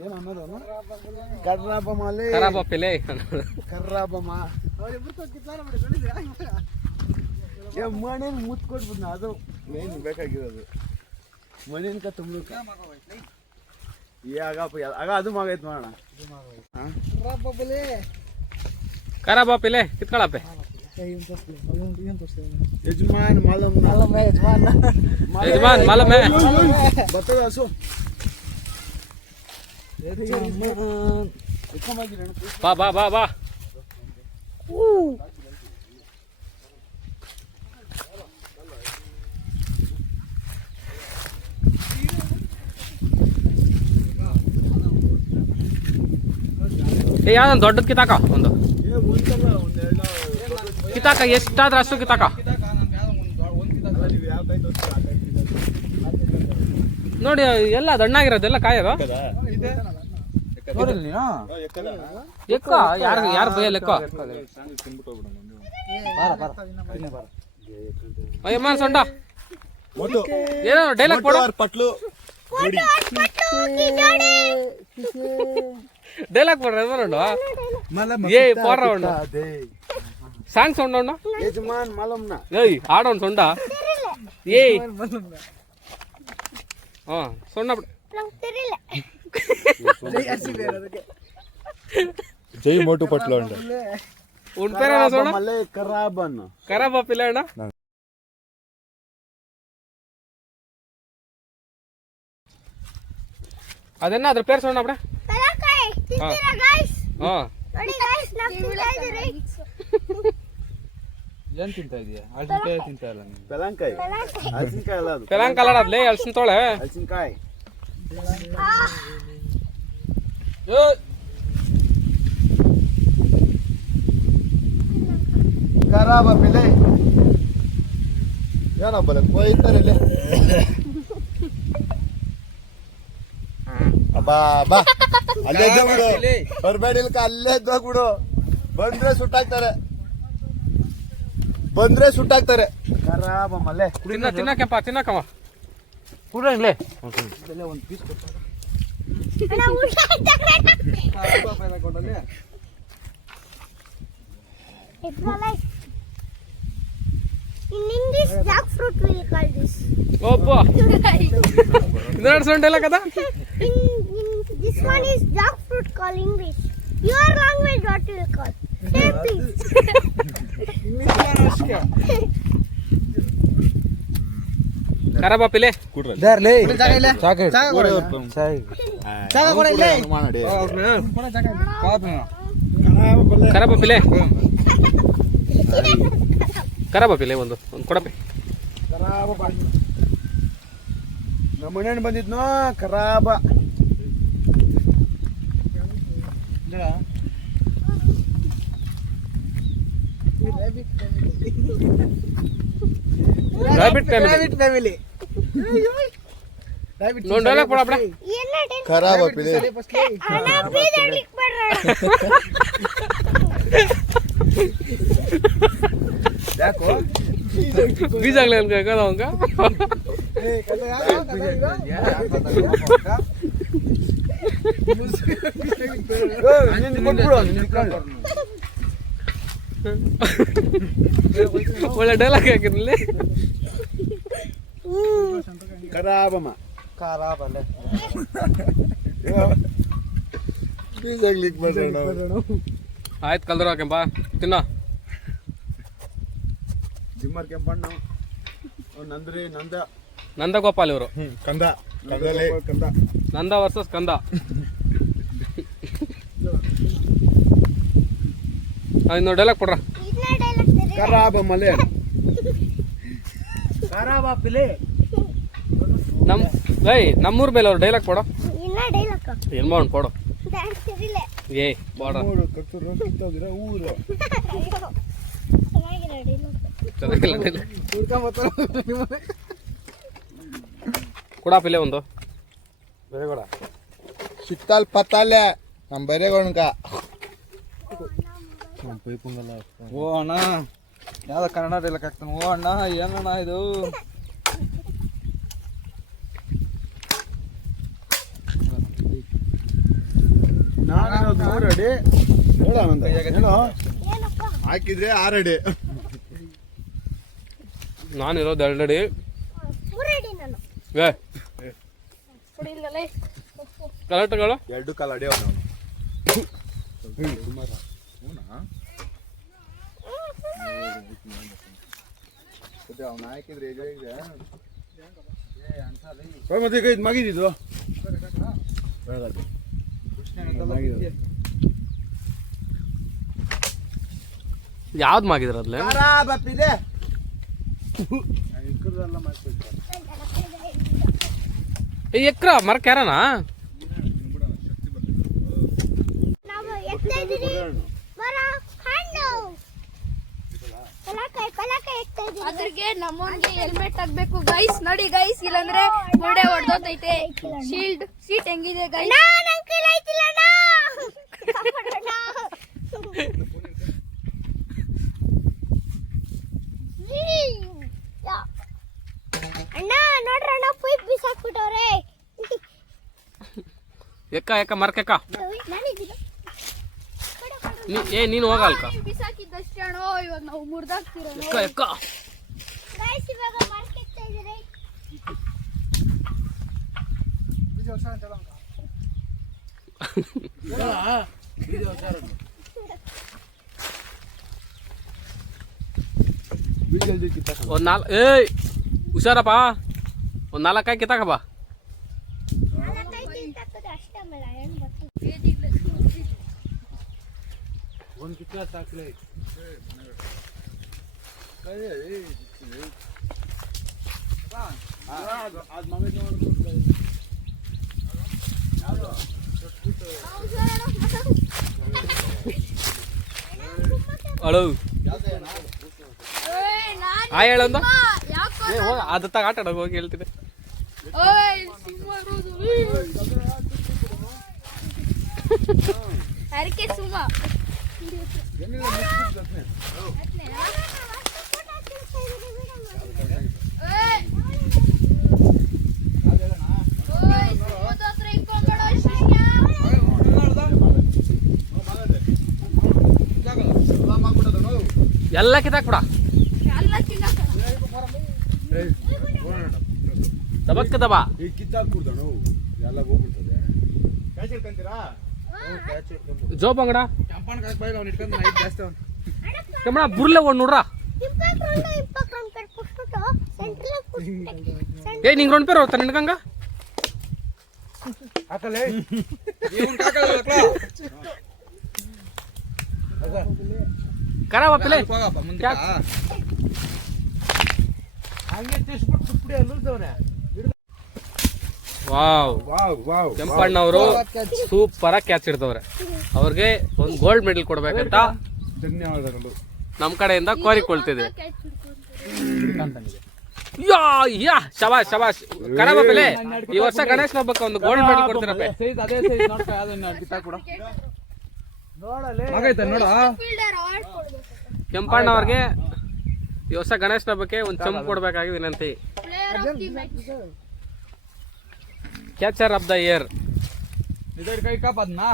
ಏನು ಅನ್ನೋದು ಕರ್ರಾಬಮಾಲೆ ಕರಾಬಪ್ಪಿಲೆ ಕರ್ರಾಬಮ ಮನೇಲಿ ಮುತ್ತು ಕೊಟ್ಬಿಡ್ನ ಅದು ಮೇನ್ ಬೇಕಾಗಿರೋದು ಮನೇನ್ಕ ತುಂಬಕ ಆಗ ಅದು ಮಾಗೈತ್ ಮಾಡೋಣ ಕರಾಬಪ್ಪಿಲೆ ಕಿತ್ಕೊಳಪ್ಪೆ ಯಜಮಾನ್ ಯಜಮಾನ್ ಮಾಲಮ್ಮೆ ಬರ್ತದ ಹಸು ಬಾ ಬಾ ಬಾ ಬಾ ಯಾವ್ದೊಂದು ದೊಡ್ಡದು ಕಿತ್ತಾಕ ಒಂದು ಕಿತ್ತಾಕ ಎಷ್ಟಾದ್ರೆ ಅಷ್ಟು ಕಿತ್ತಾಕ ನೋಡಿ ಎಲ್ಲ ದಣ್ಣಾಗಿರೋದೆಲ್ಲ ಕಾಯೋದು ಎಕ್ಕ ಯಾರು ಬೈಯಲ್ಲ ಎಕ್ಕ ಅಯ್ಯಮ್ಮ ಸೊಂಡ ಏನೋ ಡೈಲಾಗ್ ಕೊಡು ಡೈಲಾಗ್ ಕೊಡ್ರಿ ಏ ಪೋರ ಸಾಂಗ್ ಸೊಂಡ ಯಜಮಾನ್ ಮಲಮ್ನ ಏಯ್ ಆಡೋಣ ಸೊಂಡ ಏಯ್ ಹಾ ಸೊಂಡ ಜೈ ಮೋಟು ಪಟ್ಲು ಅಂಡ ಉನ್ ಪೇರ ಸೊಂಡ ಕರಾಬನ್ ಕರಾಬಪ್ಪಿಲ್ಲ ಅಣ್ಣ ಅದನ್ನ ಅದ್ರ ಪೇರ್ ಸೊಂಡ ಬಿಡ ಏನ್ ತಿಂತಾ ಇದೀಯ ಹಳಸಿನಕಾಯಿ ತಿಂತಾ ಇಲ್ಲ ಪೆಲಂಕಾಯಿ ಹಲಸಿನಕಾಯಿ ಅಲ್ಲ ಅದು ಪೆಲಂಕಾಯಿ ಅಲ್ಲೇ ಹಲಸಿನ ತೋಳೆ ಹಲಸಿನಕಾಯಿ ಖರಾಬ ಬೆಲೆ ಏನಬ್ಬಲ್ಲ ಕೊಯ್ತಾರೆ ಬಾ ಬಾ ಅಲ್ಲೇ ಬಿಡು ಬರ್ಬೇಡಿ ಇಲ್ಕ ಅಲ್ಲೇ ಹೋಗ್ಬಿಡು ಬಂದ್ರೆ ಸುಟ್ಟಾಕ್ತಾರೆ ಖರಾಬ ಮಲ್ಲೆ ತಿನ್ನಕಪ್ಪ ತಿನ್ನಕಮ್ಮ ಕೂಡ ಇಲ್ಲೇ ಒಂದು ಪೀಸ್ ಕೊಡ್ತಾರೆ In English, jackfruit we call this. ಒಬ್ಬ ಇದರ ಸೌಂಡ್ ಎಲ್ಲ ಕದ In this one is jackfruit called English. Your language what you will call? Tell please. ಕರಾಬಪ್ಪಿಲೆ ದಾರ್ಲೇ ಕರಾಬಪ್ಪಿಲೆ ಕರಾಬಪ್ಪಿಲೆ ಒಂದು ಕೊಡಪ್ಪೆ ಖರಾಬ ನಮ್ಮ ಮನೇನು ಬಂದಿದ್ನೋ ಖರಾಬ ರಾಬಿಟ್ ಫ್ಯಾಮಿಲಿ ನೋಡ್ ಡೈಲಾಗ್ ಕೊಡಪ್ಪ ಖರಾಬ ಪಿಲೆ ಯಾಕೋ ಬೀಜಾಗ್ಲಿ ಅನ್ಕ ಅವಂಗ ಒಳ್ಳೆ ಡೈಲಾಗ್ ಹಾಕಿರ್ಲಿ ಖರಾಬಮ್ಮ ಖರಾಬಲ್ಲೇ ಬೀಜಾಗ್ಲಿಕ್ಕೆ ಬರೋಣ ಆಯ್ತು ಕಲ್ದ್ರ ಹಾಕೆಂಪ ತಿನ್ನ ಜಿಮ್ಮರ್ ಕೆಂಪಣ್ಣ ನಂದ ಗೋಪಾಲ್ ಇವರು ಕಂದ ನಂದ ವರ್ಸಸ್ ಕಂದ ಇನ್ನೊಂದು ಡೈಲಾಗ್ ಕೊಡ್ರ ಖರಾಬ ಮಲೆ ನಮ್ಮೂರ್ ಮೇಲೆ ಅವ್ರು ಡೈಲಾಗ್ ಕೊಡೋ ಏನ್ ಮಾಡೋಣ ಕೊಡು ಏ ಬಾಡ ಕೊಡಾಪಿಲೆ ಒಂದು ಬೇರೆಗೋಡ ಸಿಕ್ತಾಲ್ ಪತ್ತಾಲೆ ನಮ್ಮ ಬೇರೆಗೋಣಕ ಓ ಅಣ್ಣ ಯಾವ್ದ ಕನ್ನಡ ಡೈಲಾಗ್ ಆಗ್ತಾನೆ ಓ ಅಣ್ಣ ಏನಣ್ಣ ಇದು ನಾನು 3 ಅಡಿ ಹೇಳ ಏನೋ ಏನಪ್ಪ ಹಾಕಿದ್ರೆ 6 ಅಡಿ ನಾನಿರೋದು 2 ಅಡಿ. ಮೂರಡಿ ನಾನು ಏ ಕರೆಕ್ಟ್ಗಳು 2 ಕಾಲು ಅಡಿ ಅವನು ಅವ್ನು ಹಾಕಿದ್ರೆ ಮತ್ತೆ ಈಗ ಇದು ಮಗಿದಿದ್ದು ಯಾವ್ದು ಮಾಗಿದ್ರ ಅದ್ಲೆ ಎಕ್ರ ಮರಕ್ಕೆ ಯಾರನಾ ನಾವು ಎತ್ತಾ ಇದೀವಿ ಮರ ಹಣ್ಣು ಕಲಾಕಾಯಿ ಎತ್ತಾ ಇದೀವಿ. ಅದ್ರಿಗೆ ನಮ್ಮೊಂದಿಗೆ ಹೆಲ್ಮೆಟ್ ಹಾಕ್ಬೇಕು ಗೈಸ್. ನೋಡಿ ಗೈಸ್, ಇಲ್ಲಾಂದ್ರೆ ಗೋಡೆ ಹೊಡೆದೋತೈತೆ. ಶೀಲ್ಡ್ ಸೀಟ್ ಹೆಂಗಿದೆ ಗೈಸ್? ನಾನ್ ಅಂಕಲ್ ಆಯ್ತಿಲ್ಲ ಅಣ್ಣ. ಅಣ್ಣ ನೋಡ್ರಿ ಅಣ್ಣ ಪೈಪ್ ಬಿಸಾಕ್ಬಿಟ್ಟವ್ರೆ. ಎಕ್ಕ ಮರಕೆಕ್ಕ ನಾನಿದ್ದೀನ ನೀನು ಹೋಗಲ್ಕ ಬಿಸಾಕಿದ್ದಷ್ಟೇ ಅಣ್ಣೋ, ಇವಾಗ ನಾವು ಮುರ್ದಾಕ್ತಿರೋ. ಎಕ್ಕ ಗೈಸ್ ಇವಾಗ ಮಾರ್ಕೆಟ್ ಎತ್ತಾ ಇದ್ದಾರೆ. ಒಂದ್ ಏಯ್ ಹುಷಾರಪ್ಪ, ಒಂದ್ 4 ಕಾಯಿ ಕಿತ್ತಾಕಪ್ಪ. ನಾಲ್ಕೈದು ತಿಂತಾಗ್ತದೆ ಅಷ್ಟೇ, ಆಮೇಲೆ ಏನು ಗೊತ್ತಿಲ್ಲ. ಒಂದು ಕಿತ್ಲ ಸಾಕ್ಲೆ ಅಳು ಏಯ್, ನಾನ್ ಆ ಹೇಳೊಂದು ಯಾಕೋ ಅದು ತಗ ಆಟ ಆಡೋಕೆ ಹೋಗಿ ಹೇಳ್ತಿದ್ದೆ. ಓಯ್ ಸಿಂಹ ಇರೋದು. ಅರಕೆ ಸಿಂಹ. ಏಯ್. ಓಯ್, ಸಿಂಹದ ಹತ್ರ ಇಕ್ಕೊಂಡ್ಬೇಡ ಶಿಷ್ಯ. ಎಲ್ಲ ಕಿತ್ತಾಕ್ಬಿಡ, ಎಲ್ಲ ತಿನ್ನಕ. ದಬಕ್ಕ ದಬ. ಈ ಕಿತ್ತಾಕ್ಬಿಡ್ತಾನು ಎಲ್ಲ ಹೋಗ್ಬಿಡ್ತದೆ. ಕ್ಯಾಚ್ ಹಿಡ್ಕೊಂತೀರಾ? ಜೋಬಂಗಡ ಕೆಂಪಣ್ಣ ಹಾಕ್ಬಾಯ್ದು ಅವ್ನು ಇಟ್ಕೊಂಡು ನೈಟ್ ಜಾಸ್ತಿ ಅವ್ನು ಕೆಮ್ಮಣ ಬುರ್ಲೆ ಒಂದು ನೋಡ್ರ. ಇಪ್ಪತ್ತು ರೌಂಡ್ ಪುಷ್ಬಿಟ್ಟು ಸೆಂಟ್ರಲ್ ಏ ನಿಂಗೆ 2 ರೂಪಾಯಿ ಹೋಗ್ತಾನೆ ನಿನ್ಗಂಗ ಹಾಕಲೇ ಇವ್ನು ಹಾಕಲ್ಲ ಕರಾವ ಪೆಲೆ ಹೋಗಪ್ಪ ಮುಂದೆ ಯಾಕ್? ಹಂಗೆ ತಿಸ್ಬಿಟ್ಟು ತುಪ್ಪಡಿ ಅಲ್ಲುದವನೇ ವಾವ್, ಕೆಂಪಣ್ಣವರು ಸೂಪರ್ ಆಗಿ ಕ್ಯಾಚ್ ಹಿಡ್ದವ್ರೆ. ಅವ್ರಿಗೆ ಒಂದು ಗೋಲ್ಡ್ ಮೆಡಲ್ ಕೊಡ್ಬೇಕಂತ ಧನ್ಯವಾದಗಳು. ನಮ್ ಕಡೆಯಿಂದ ಕೋರಿಕೊಳ್ತಿದೆ. ಯಾ ಯಾ ಶಬಾಷ್ ಶಬಾಷ್. ಕರಾವ ಪೆಲೆ ಈ ವರ್ಷ ಗಣೇಶನ ಹಬ್ಬಕ್ಕೆ ಒಂದು ಗೋಲ್ಡ್ ಮೆಡಲ್ ಕೊಡ್ತೀರಪ್ಪ. ಸೈಜ್ ಅದೇ ಸೈಜ್ ನೋಡ್ಕ ಅದನ್ನ ಕಿತ್ತಾಕ್ ಕೊಡ ಮಗೈತೆ ನೋಡ. ಫೀಲ್ಡರ್ ಅವಾರ್ಡ್ ಕೊಡ್ಬೇಕು. ಕೆಂಪಣ್ಣ ಅವ್ರಿಗೆ ಈ ವರ್ಷ ಗಣೇಶನ ಹಬ್ಬಕ್ಕೆ ಒಂದು ಚಂಪ್ ಕೊಡ್ಬೇಕಾಗಿ ವಿನಂತಿ. Player of the match. Catcher of the year ಇದರ ಕೈ ಕಾಪ್ ಅದನ್ನ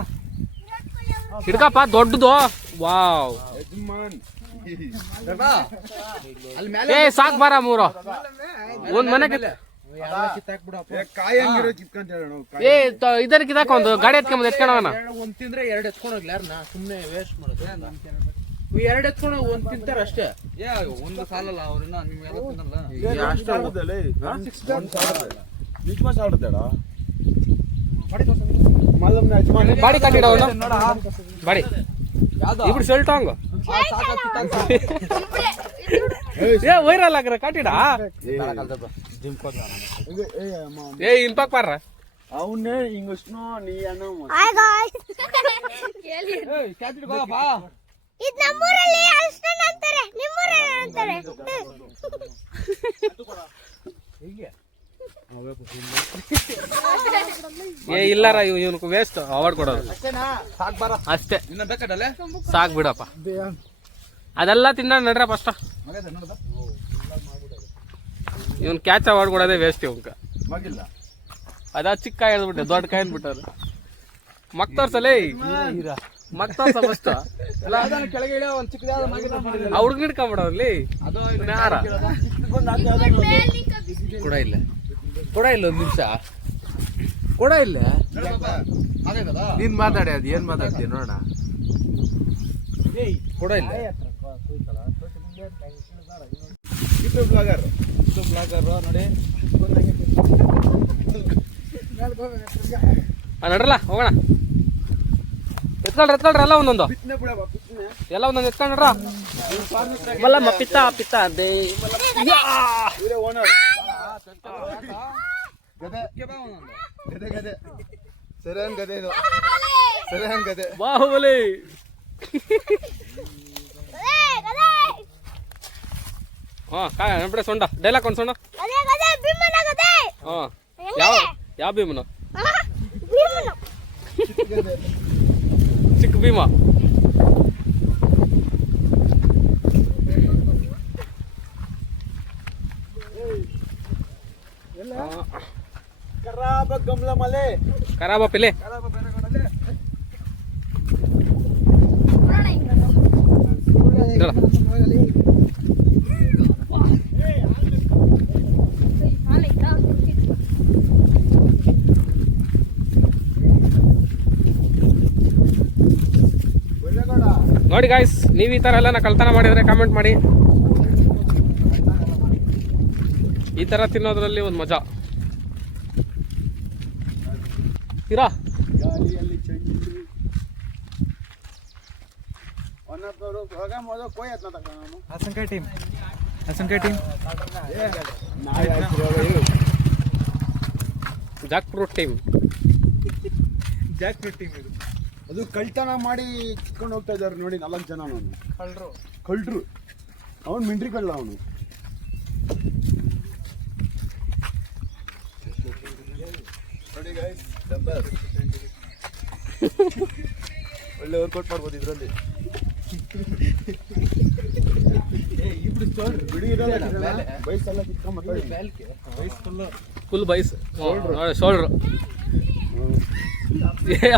ಹಿಡ್ಕಪ್ಪ ದೊಡ್ಡದು. ವಾವ್, ಯಜಮಾನ್ ಅಲ್ಲಿ ಮೇಲೆ ಏ ಸಾಕ್ ಬಾರ 3 ಒಂದ್ ಮನೆ ಕಿತ್ತಾಕ್ ಬಿಡಪ್ಪ. ಕಾಯಿ ಹಂಗಿರೋ ಕಿತ್ಕೊಂತ ಹೇಳೋಣ. ಏ ಇದರ ಕಿದಾಕ ಒಂದು ಗಾಡಿ ಎತ್ಕೊಂಡ್ ಎತ್ಕೊಂಡವನ. ಒಂದ್ ತಿಂದ್ರೆ 2 ಎತ್ಕೊಂಡು ಹೋಗ್ಲಿ ಯಾರನ್ನ ಸುಮ್ಮನೆ ವೇಸ್ಟ್ ಮಾಡೋದು. 2 ಎತ್ಕೊಂಡು ಒಂದ್ ತಿಂತಾರ ಅಷ್ಟೇ. ಏ ಒಂದು ಸಾಲಲ್ಲ ಅವ್ರನ್ನ ನಿಮ್ಗೆಲ್ಲ ನಿಜ ಆಡುತ್ತೇಡ ಬಾಡಿ ಕಟ್ಟಿಡವನು ಬಾಡಿ ಯಾವ್ದು ಇಬ್ರು ಶೆಲ್ಟಾಂಗ್ ಏ ವೈರಲ್ ಆಗ್ರ ಕಟ್ಟಿಡ ಏ ಇಂಪಾಕ್ ಪಾರ ಅವನ್ನೇ ಹಿಂಗಷ್ಟು ನೀ ಅನ್ನೋ ಹಾಯ್ ಗಾಯ್ಸ್. ಕ್ಯಾಚ್ ಇಟ್ಕೋಪ್ಪ. ಇದು ನಮ್ಮೂರಲ್ಲಿ ಅರ್ಶನ ಅಂತಾರೆ, ನಿಮ್ಮೂರಲ್ಲಿ ಅಂತಾರೆ. ಏ ಇಲ್ಲಾರ ಇವನು ವೇಸ್ಟ್ ಅವಾರ್ಡ್ ಕೊಡೋದು ಸಾಕ್ ಬಾರ ಅಷ್ಟೇ. ಇನ್ನ ಬೇಕಾಡಲೆ ಸಾಕ್ ಬಿಡಪ್ಪ, ಅದೆಲ್ಲ ತಿನ್ನ ನಡ್ರ ಫಸ್ಟ್. ಮಗೈತೆ ನೋಡ್ದ ಇವನ್ ಕ್ಯಾಚ್ ಅವಾರ್ಡ್ ಕೊಡೋದೇ ವೇಸ್ಟ್ ಇವನ್ಕ. ಮಗಿಲ್ಲ ಅದ ಚಿಕ್ಕ ಕಾಯಿ ಹೇಳ್ಬಿಟ್ಟೆ, ದೊಡ್ಡ ಕಾಯಿ ಅಂದ್ಬಿಟ್ಟಾರ. ಮಕ್ ತೋರ್ಸಲೇ ಮಕ್ ತೋರ್ಸ ಫಸ್ಟ್ ಕೆಳಗೆ ಇಳಿಯೋ ಒಂದ್ ಚಿಕ್ಕದಾದ ಆ ಹುಡುಗ ಹಿಡ್ಕೊಂಬಿಡವ್ರಲ್ಲಿ ಯಾರ ಕೂಡ ಇಲ್ಲ ಒಂದ್ ನಿಮಿಷ ಕೂಡ ಇಲ್ಲ ನೀನ್ ಮಾತಾಡಿ ಅದ್ ಏನ್ ಮಾತಾಡ್ತೀಯ ನೋಡೋಣ ಕೂಡ ಇಲ್ಲ ಬ್ಲಾಗರ್ ನೋಡಿ ನಡ್ರಲ್ಲ ಹೋಗೋಣ ಎತ್ಕೊಳ್ರಿ ಎಲ್ಲ ಒಂದೊಂದು ಎಲ್ಲ ಒಂದೊಂದು ಎತ್ಕೊಂಡ್ ನಡ್ರ ಮಲ್ಲಮ್ಮ ಪಿತ್ತ ಅದೇ ಗದೆ ಸರಿಯಾನ್ ಗದೆ ಇದು ಸರಿಯಾನ್ ಗದೆ ಬಾಹುಬಲಿ ಬಿಡ ಸೊಂಡ ಡೈಲಾಗ್ ಒಂದು ಸೊಂಡ ಯಾವ ಭೀಮನು ಚಿಕ್ಕ ಭೀಮ ಖರಾಬ ಪಿಲೆ ನೋಡಿ ಗಾಯ್ಸ್, ನೀವು ಈ ಥರ ಎಲ್ಲ ಕಳ್ತನ ಮಾಡಿದರೆ ಕಾಮೆಂಟ್ ಮಾಡಿ. ಈ ಥರ ತಿನ್ನೋದ್ರಲ್ಲಿ ಒಂದು ಮಜಾ ಇರಾ. ಜಾಕ್ ಫ್ರೂಟ್ ಟೀಮ್ ಅದು ಕಳ್ತನ ಮಾಡಿ ಕಿತ್ಕೊಂಡು ಹೋಗ್ತಾ ಇದ್ದಾರೆ ನೋಡಿ 4 ಜನ. ಕಳ್ರು ಅವನು ಮಿಂಟ್ರಿ ಕಳ್ಳ ಅವನು. ನೋಡಿ ಗೈಸ್, ಒಳ್ಳೆ ವರ್ಕೌಟ್ ಮಾಡ್ಬೋದು ಇದರಲ್ಲಿ. ಬಿಡಿ ಬೈಸ್ ಎಲ್ಲ ಕಿತ್ಕೊಂಡು ಫುಲ್ ಬೈಸ್ ಶೋಲ್ಡ್ರು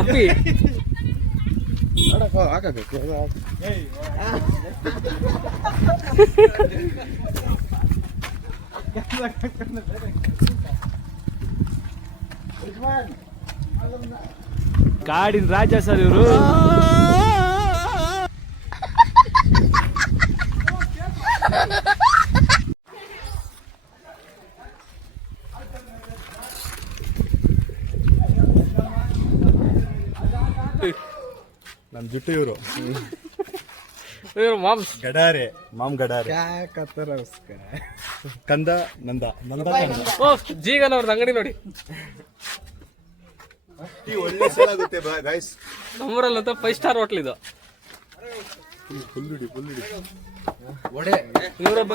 ಅಪ್ಪಿ ಹಾಕಬೇಕು. ಕಾಡಿನ ರಾಜ ಸರ್ ಇವರು. ನನ್ನ ಜುಟ್ಟು ಇವರು ಮಾಮ್ಸ್ ಗಡಾರೆ ಗಡಾರೆ ಕಂದ ನಂದ ಓ ಜೀಗನವ್ರದ್ದು ಅಂಗಡಿ ನೋಡಿ. ಒಳ್ಳೆ ಸೇಲ್ ಆಗುತ್ತೆ ಗೈಸ್. ನಮ್ಮೂರಲ್ಲಂತ 5 ಸ್ಟಾರ್ ಹೋಟ್ಲ್ ಇದು.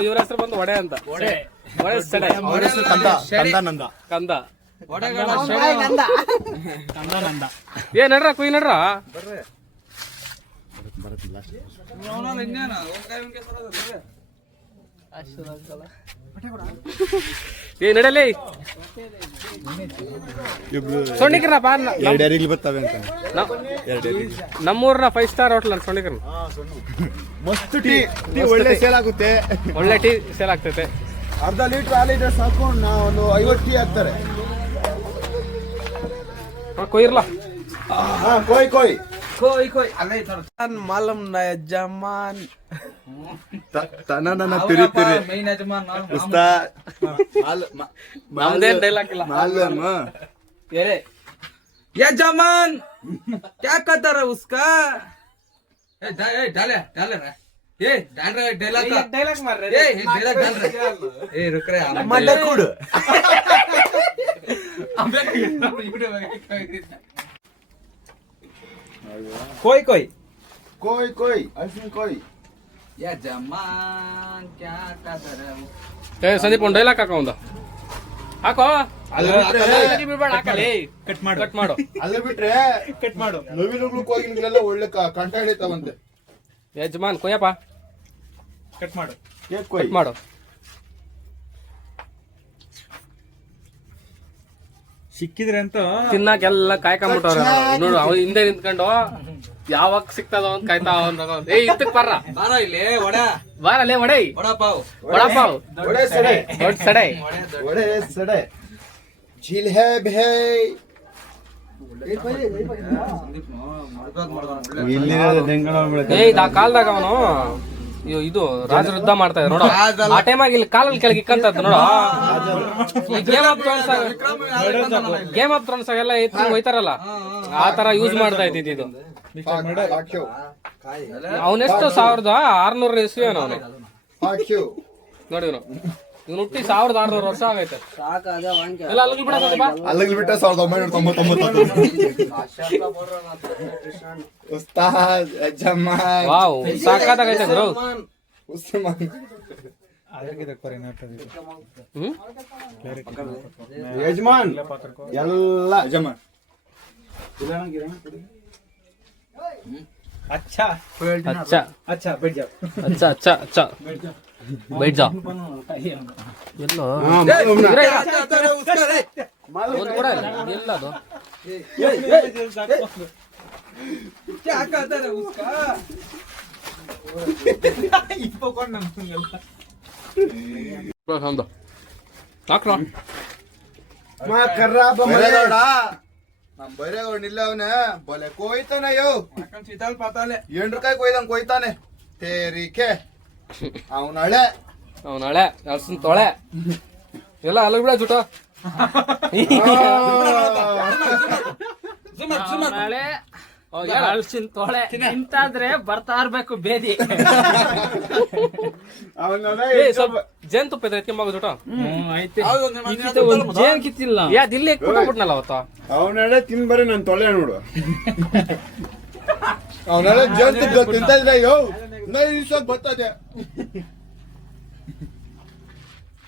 ಇವ್ರ ಹೆಸರು ಬಂದು ಒಡೆ ಅಂತ. ಕಂದ ಏ ನಡ್ರ ಕುಯ್ ನಡ್ರ ಏ ನಡಲಿ ಸೊಂಡಿಕ್ರ ಬರ್ತವೆ ಅಂತ. ನಮ್ಮೂರ್ನ 5 ಸ್ಟಾರ್ ಹೋಟ್ಲ್ ಅಂತ ಸೊಂಡಿಕ್ರ. ಮಸ್ತ್ ಟೀ ಒಳ್ಳೆ ಸೇಲ್ ಆಗುತ್ತೆ. ಒಳ್ಳೆ ಟೀ ಸೇಲ್ ಆಗ್ತೈತೆ. ಅರ್ಧ ಲೀಟರ್ ಹಾಲಿದ್ರೆ ಸಾಕು, ಒಂದು 50 ಟೀ ಹಾಕ್ತಾರೆ. ಕೊಯ್ರಲ್ಲ ಕೊಯ್ ಮಾಲಂ ನ ಯಜಮಾನ್ ತನ ತಿರಿ ನಮ್ದೇನ್ ಡೈಲಾಗ್ ಇಲ್ಲ. यजमान क्या कहता रहा उसका? डाले ये डाल रहा है डायलॉग मार रहे ये डायलॉग डाल रहे ए रुक रहे मल्ले कूड़ कोई ऐसे कोई यजमान क्या कहता रहा? ಏ ಸಂದೀಪ್ ಒಂದು ಡೈಲಾಗ್ ಹಾಕೋ. ಒಂದು ಹಾಕೋ. ಕಟ್ ಮಾಡು. ಅಲ್ಲ ಬಿಟ್ರೆ ಕಟ್ ಮಾಡು. ನವಿಲುಗಳು ಕೋಗಿಲೆಲ್ಲ ಒಳ್ಳೆ ಕಂಠ ಹಿಡಿತಾವಂತೆ. ಯಜಮಾನ್ ಕೊಯ್ಯಪ್ಪ. ಕಟ್ ಮಾಡು. ಸಿಕ್ಕಿದ್ರೆ ಅಂತ ತಿನ್ನಕ್ಕೆಲ್ಲ ಕಾಯ್ಕೊಂಬಿಟ್ಟವ್ರೆ ನೋಡು ಅವ್ನು ಹಿಂದೆ ನಿಂತ್ಕೊಂಡು ಯಾವಾಗ ಸಿಗ್ತದ ಅಂತ ಕಾಯ್ತಾ ಏ ಇತ್ತಕ್ ಬರ್ರ ಬಾರ ಇಲ್ಲಿ ವಡೆ ಬಾರಲ್ಲೇ ಒಡೈ ವಡಾಪಾವ್ ವಡಾಪಾವ್ ಒಡೆ ಸಡೆ ದೊಡ್ಡ ಸಡೆ ಒಡೆ ಸಡೆ ಜಿಲೇಬಿ ಏ ಇದ್ ಆ ಕಾಲ್ದಾಗ ಅವನು ಇದು ರಾಜರು ಯುದ್ಧ ಮಾಡ್ತಾ ಇದ್ರು ನೋಡು ಆ ಟೈಮಾಗಿ ಇಲ್ಲಿ ಕಾಲಲ್ಲಿ ಕೆಳಗೆ ಇಕ್ಕಂತದ್ದು ನೋಡು ಈ ಗೇಮ್ ಆಫ್ ಥ್ರೋನ್ಸ್ ಎಲ್ಲ ಎತ್ತಿ ಹೋಯ್ತಾರಲ್ಲ ಆ ತರ ಯೂಸ್ ಮಾಡ್ತಾ ಇದ್ದಿದ್ದು ಇದು ಅವನೆಷ್ಟು 1600 ಇಸ್ವಿ ಅವನು ನೋಡಿ ಇವನು ಹುಟ್ಟಿ 1600 ವರ್ಷ ಆಗೈತೆ ಎಲ್ಲ ಅಲ್ಲಿಗೆ ಬಿಡೋದು ಬಾ ಅಲ್ಲಿಗೆ ಬಿಟ್ಟ 1999 ಉಸ್ತಾದ್ ಅಜ್ಜಮ್ಮನ್ ವಾವ್ ಸಾಕಾಗೈತೆ ಗುರು ಉಸ್ಮಾನ್ ಹ್ಮ್ ಯಜಮಾನ್ ಎಲ್ಲ ಯಜಮಾನ್ अच्छा अच्छा अच्छा बैठ जाओ अच्छा अच्छा अच्छा बैठ जाओ ಎಲ್ಲೋ ಒಂದು ಕೂಡ ಇಲ್ಲ ಎಲ್ಲ ಅದು क्या कहता है उसका इप्पो कौन नाम ಒಂದು ಹಾಕ್ರೋ ಮಾ ಕರ್ರಾಬ ಮಲೆಗೌಡ ನಮ್ ಬೈರೇಗೌಡ ಇಲ್ಲ ಅವನ ಬಲೆ ಕೊಯ್ತಾನ ಯೋ शीतल पाताले 8 ರೂಪಾಯಿ ಕೊಯ್ದಂಗ್ ಕೊಯ್ತಾನೆ ತೇರಿಕೆ ಅವನ ಹಳೆ ಅವ್ನು ಹಳೆ ಅರ್ಸನ್ ತೊಳೆ ಎಲ್ಲ ಅಲ್ಲಿಗೆ ಬಿಡ ಜುಟ ಹಳೆ ಅಳ್ಸಿನ ತೊಳೆ ಇಂತಾದ್ರೆ ಬರ್ತಾ ಇರ್ಬೇಕು ಬೇದಿ ಸ್ವಲ್ಪ ಜೇನ್ ತುಪ್ಪ ಇದೆ ಎತ್ಕೊಂಬಾಗ ಜುಟ ಜೇನ್ ಕಿತ್ತಿಲ್ಲ ಯಾವ್ದು ಇಲ್ಲಿ ಕೊಟ್ಬಿಟ್ನಲ್ಲ ಅವತ್ತ ಅವನ ಹಳೆ ತಿನ್ ಬರೀ ನನ್ ತೊಳೆ ನೋಡು ಅವನ ಹಳೆ ಜಂತು ತಿಂತ ಇಲ್ಲ ಯೋ ನೈಸಾಗಿ ಬರ್ತದೆ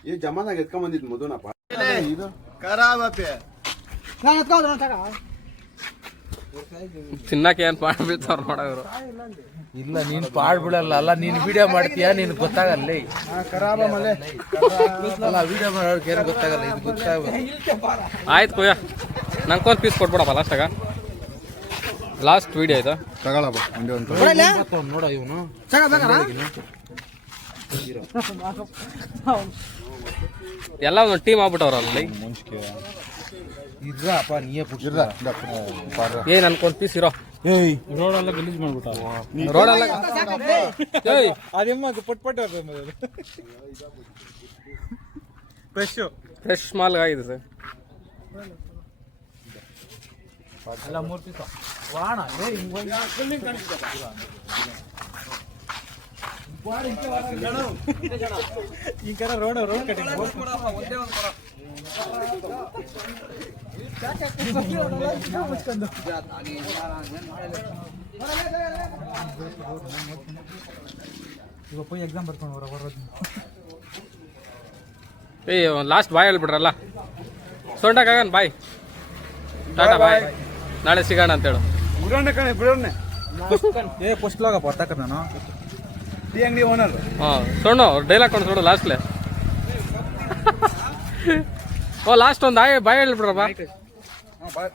ಈ ಜಮಾನಾಗ ಎತ್ಕೊಂಡ್ ಬಂದಿದ್ ಮಧುನಪ್ಪ ಇದು ಕರಾಬಪ್ಪೆ ತಿನ್ನಕ್ಕೆ ಏನ್ ಪಾಡ್ ಬೀಳ್ತಾವ್ರ ನೋಡವ್ರು ಇಲ್ಲ ನೀನ್ ಪಾಡ್ ಬಿಡಲ್ಲ ಅಲ್ಲ ನೀನ್ ವಿಡಿಯೋ ಮಾಡ್ತೀಯ ನೀನ್ ಗೊತ್ತಾಗಲ್ಲ ಕರಾಬ ಮಲೆ ಅಲ್ಲ ವಿಡಿಯೋ ಮಾಡೋಕೆ ಏನು ಗೊತ್ತಾಗಲ್ಲ ಇದು ಗೊತ್ತಾಗ ಆಯ್ತು ಕೊಯ್ಯ ನಂಗೊಂದು ಪೀಸ್ ಕೊಟ್ಬಿಡಪ್ಪ ಲಾಸ್ಟಾಗ ಲಾಸ್ಟ್ ವಿಡಿಯೋ ಇದು ತಗೊಳಪ್ಪ ಒಂದೇ ಒಂದು ನೋಡ ಇವನು ಎಲ್ಲ ಒಂದು ಟೀಮ್ ಆಗ್ಬಿಟ್ಟವ್ರ ಅಲ್ಲಿ ಇದ್ರಪ್ಪ ನೀಯೇ ಪುಟ್ಟಿರ ಏನ್ ಅನ್ಕೊಂಡ್ ಪೀಸ್ ಇರೋ ರೋಡೆಲ್ಲ ಗಲೀಜ್ ಮಾಡ್ಬಿಟ್ಟ ರೋಡೆಲ್ಲ ಏಯ್ ಅದೇಮ್ಮ ಪಟ್ ಪಟ್ ಫ್ರೆಶ್ ಮಾಲ್ ಆಗಿದೆ ಸರ್ ಅಲ್ಲ 3 ಪೀಸ್ ವಾಣ ಈ ಕಡೆ ರೋಡ್ ಕಟಿಂಗ್ ಎಕ್ಸಾಮ್ ಬರ್ಕೊಂಡು ಏಯ್ ಲಾಸ್ಟ್ ಬಾಯ್ ಹೇಳ್ಬಿಡ್ರಲ್ಲ ಸೊಂಡಕ್ಕಾಗನ್ ಬಾಯ್ ಟಾಟಾ ಬಾಯ್ ನಾಳೆ ಸಿಗೋಣ ಅಂತೇಳು ಬಿಡೋಣ ಕಣೆ ಬಿಡೋಣ ಏ ಪುಸ್ತಕ ಬರ್ತಾಕ ನಾನು ಟೀ ಅಂಗಡಿ ಓನರ್ ಹಾಂ ಸೊಣ್ಣು ಡೈಲಾಗ್ ಕೊಂಡು ಸೊಣ್ಣು ಲಾಸ್ಟ್ಲೆ ಓ ಲಾಸ್ಟ್ ಒಂದು ಬಾಯ್ ಹೇಳ್ಬಿಡ್ರಪ್ಪ ಬಾಯ್